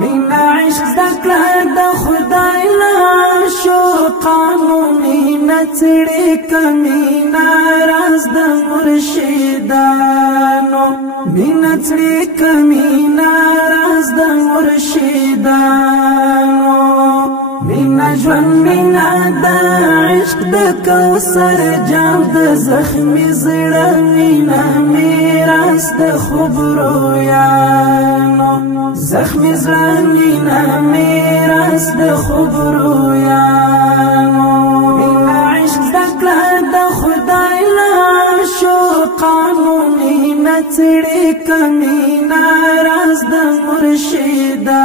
مینا عشق زکلا د خدای لا شو قانوني نڅړې کمینا راز د مرشدانو مینا څړې کمینا راز د مرشدانو مینا ژوند مینا د عشق د کوثر جام د زخمي زړه مینا میراث د خبرو یانو زخمي زړه مینا میراث د خبرو یانو مینا عشق زکلا د خدای لا شو قانوني نڅړې کمینا راز د مرشدانو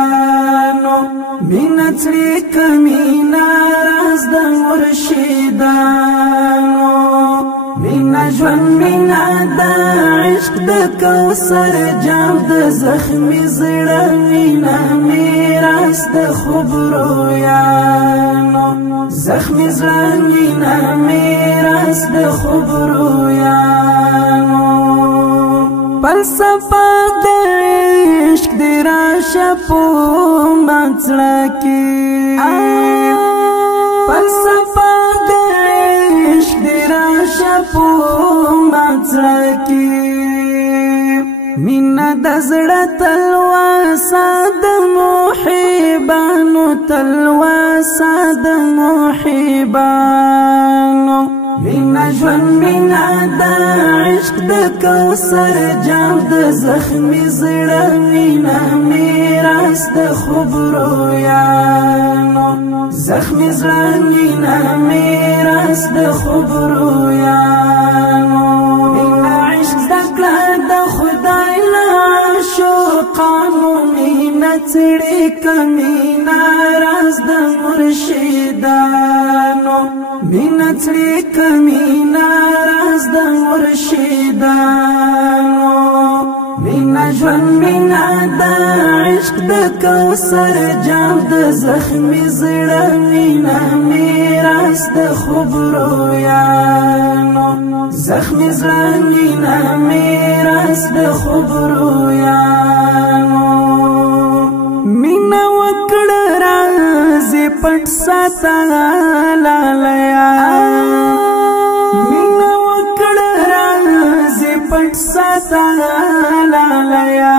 مینا څړې کمینا راز د مرشدانو مینا ژوند مینا د عشق د کوثر جام د زخمي زړه مینا میراث د خبرو یانو زخمي زړه مینا میراث د خبرو یانو فلسفه د عشق دی راشه په مڅړه کې فلسفه د عشق دی راشه په مڅړه کې مینا د زړه تلواسه د محبانو تلواسه د محبانو مینا ژوند مینا د عشق د کوثر جام د زخمي زړه مینا میراث د خبرو یانو زخمي زړه مینا میراث د خبرو یانو مینا عشق زکلا د خدای لا شو قانوني نڅړې کمینا راز د مرشدانو مینا څړې کمینا راز د مرشدانو مینا ژوند مینا د عشق د کوثر جام د زخمي زړه مینا میراث د خبرو یانو زخمي زړه مینا میراث د خبرو یانو مینا وکړه راز پټ ساته لالیا مینا وکړه راز پټ ساته لالیا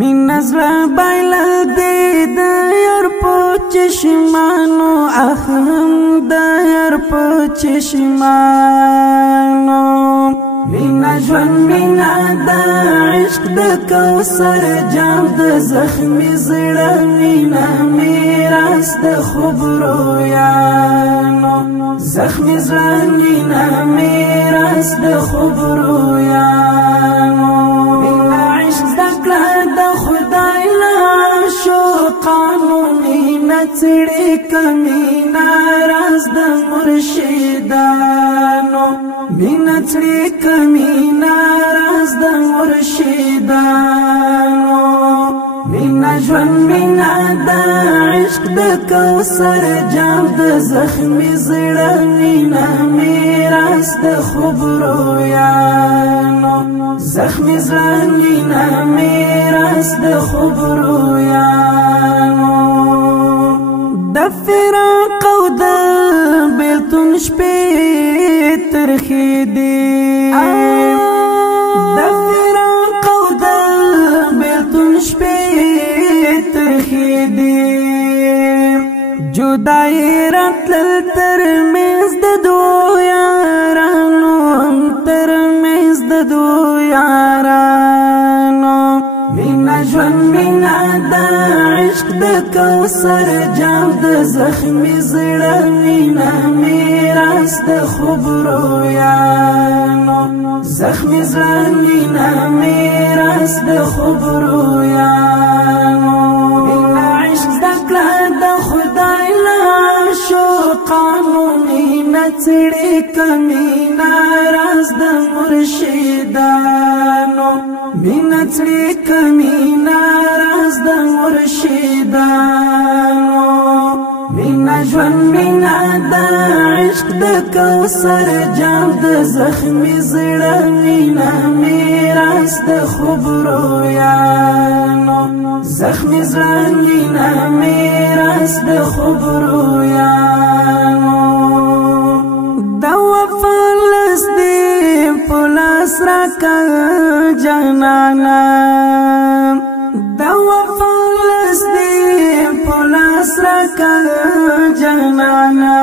مینا زړه بایلل دې د یار په چشمانو اخم د یار په چشمانو مینا ژوند مینا د عشق د کوثر جام د زخمي زړه مینا میراث د خبرو یانو زخمي زړه مینا میراث د خبرو یانو مینا عشق زکلا د خدای لا شو قانوني نڅړې کمینا راز د مرشدانو مینا څړې کمینا راز د مرشدانو مینا ژوند مینا د عشق د کوثر جام د زخمي زړه مینا میراث د خبرو یانو زخمي زړه مینا میراث د خبرو یانو د فراق او د بیلتون شپې ترخې دي د فراق او د بیلتون شپې ترخې دي جدای راتلل تر منځ د دوو یارانو تر منځ د دوو یارانو مینا ژوند مینا د عشق د کوثر جام د زخمي زړه مینا میراث د خبرو یانو زخمي زړه مینا میراث د خبرو یانو مینا عشق زکلا د خدای لا شو قانوني نڅړې کمینا راز د مرشدانو مینا څړې کمینا راز د مرشدانو مینا ژوند مینا د عشق د کوثر جام د زخمي زړه مینا میراث د خبرو یانو زخمی زړه میراث د خبرو یانو د وفا لاس دې په لاس راکړه جانانا د وفا لاس دې په لاس راکړه جانانا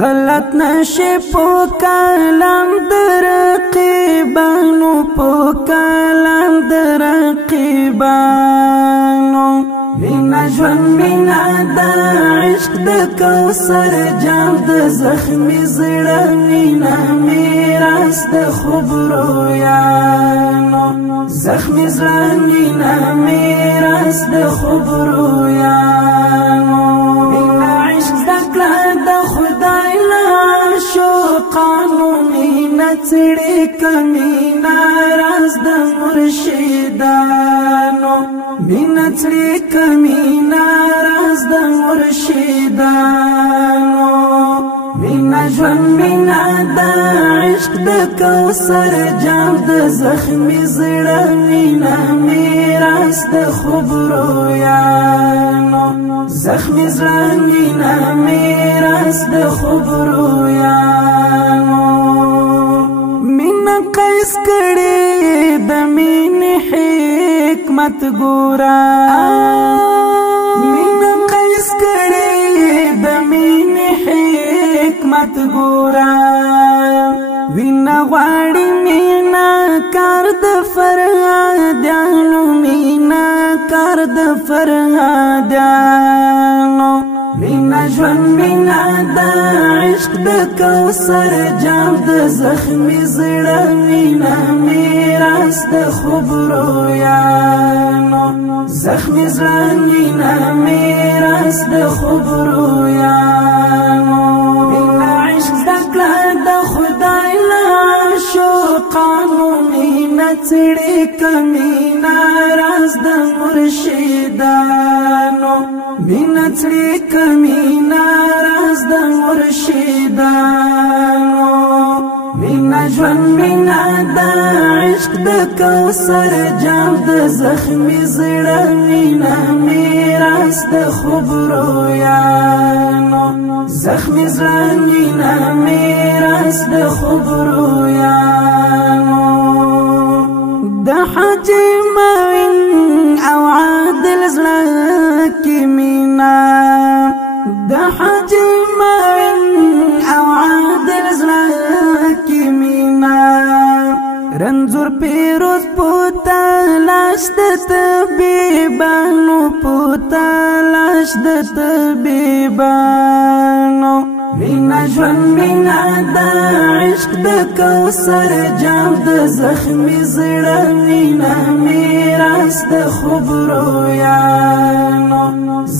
غلط نشي په کلام در رقیبانو په کلام در رقیبانو مینا ژوند مینا د عشق د کوثر جام د زخمی زړه مینا میراث د خبرو یانو زخمی زړه مینا میراث د خبرو یانو مینا عشق زکړه د خدای له عاشقانو مینا څړې کمینا راز د مرشدانو مینا څړې کمینا راز د مرشدانو مینا ژوند مینا د عشق د کوثر جام د زخمی زړه مینا میراث د خبرو یانو زخمی زړه مینا میراث د خبرو یانو مینا قیس کړي د مینې حکمت ګورا مینا قیس کړي د مینې حکمت ګورا وینا غواړي مینا کار د فرهادانو مینا کار د فرهادانو مینا ژوند مینا د عشق د کوثر جام د زخمی زړه مینا میراث د خبرو یانو زخمی زړه مینا میراث د خبرو یانو مینا عشق زکړه د خدای له عاشقانو مینا څړې کمینا راز د مرشدانو مینا څړې کمینا راز د مرشدانو مینا ژوند مینا د عشق د کوثر جام د زخمی زړه مینا میراث د خبرو یانو زخمی زړه مینا میراث د خبرو یانو د حج معین او عادل زړه کې مینا د حج معین او عادل زړه کې مینا رنځور پیروز پوتا لاش د طبيبانو پوتا لاش د طبيبانو مینا ژوند مینا د عشق د کوثر جام د زخمی زړه مینا میراث د خبرو یانو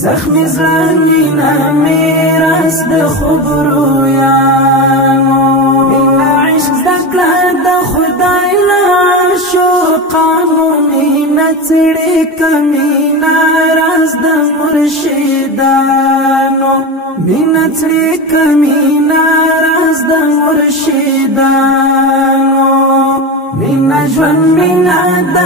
زخمی زړه مینا میراث د خبرو یانو مینا عشق زکړه د خدای له عاشقانو مینا څړې کمینا راز د مرشدانو مینا څړې کمینا راز د مرشدانو مینا ژوند مینا د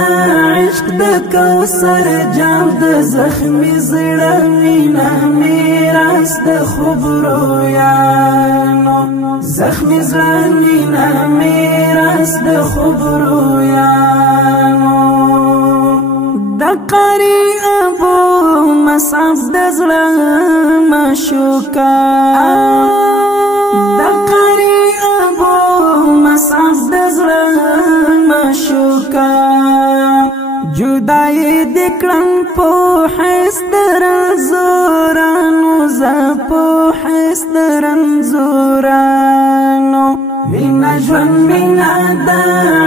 عشق د کوثر جام د زخمی زړه مینا میراث د خبرو یانو زخمی زړه مینا میراث د خبرو یانو د قاری ابو مصعب د زړه مشوکا د قاری ابو مصعب د زړه مشوکا جدای دکړم په حس درنزورانو ز په حس درنزورانو مینا ژوند مینا د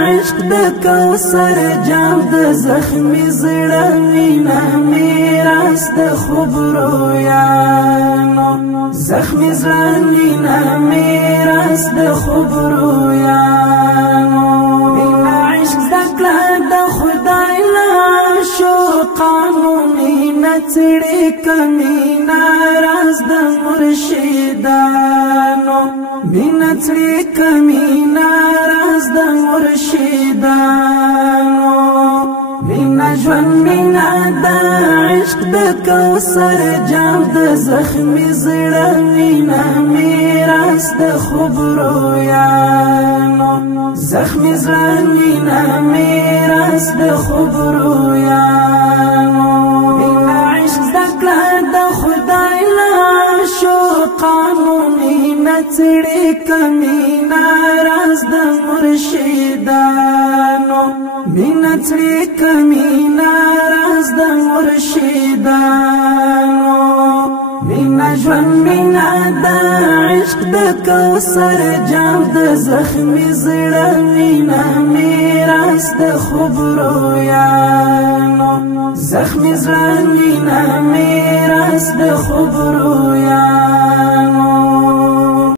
عشق د کوثر جام د زخمی زړه مینا میراث د خبرو یانو زخمی زړه مینا میراث د خبرو یانو مینا عشق زکړه د خدای له عاشقانو مینا څړې کمینا راز د مرشدانو مینا څړې کمینا راز راز د مرشدانو مینا ژوند مینا د عشق د کوثر جام د زخمی زړه مینا میراث د خبرو یانو زخمی زړه مینا میراث د خبرو یانو مینا عشق زکړه د خدای له عاشقانو مینا څړې کمینا راز د مرشدانو مینا څړې کمینا راز د مرشدانو مینا ژوند مینا د عشق د کوثر جام د زخمی زړه مینا میراث د خبرو یانو زخمی زړه مینا میراث د خبرو یانو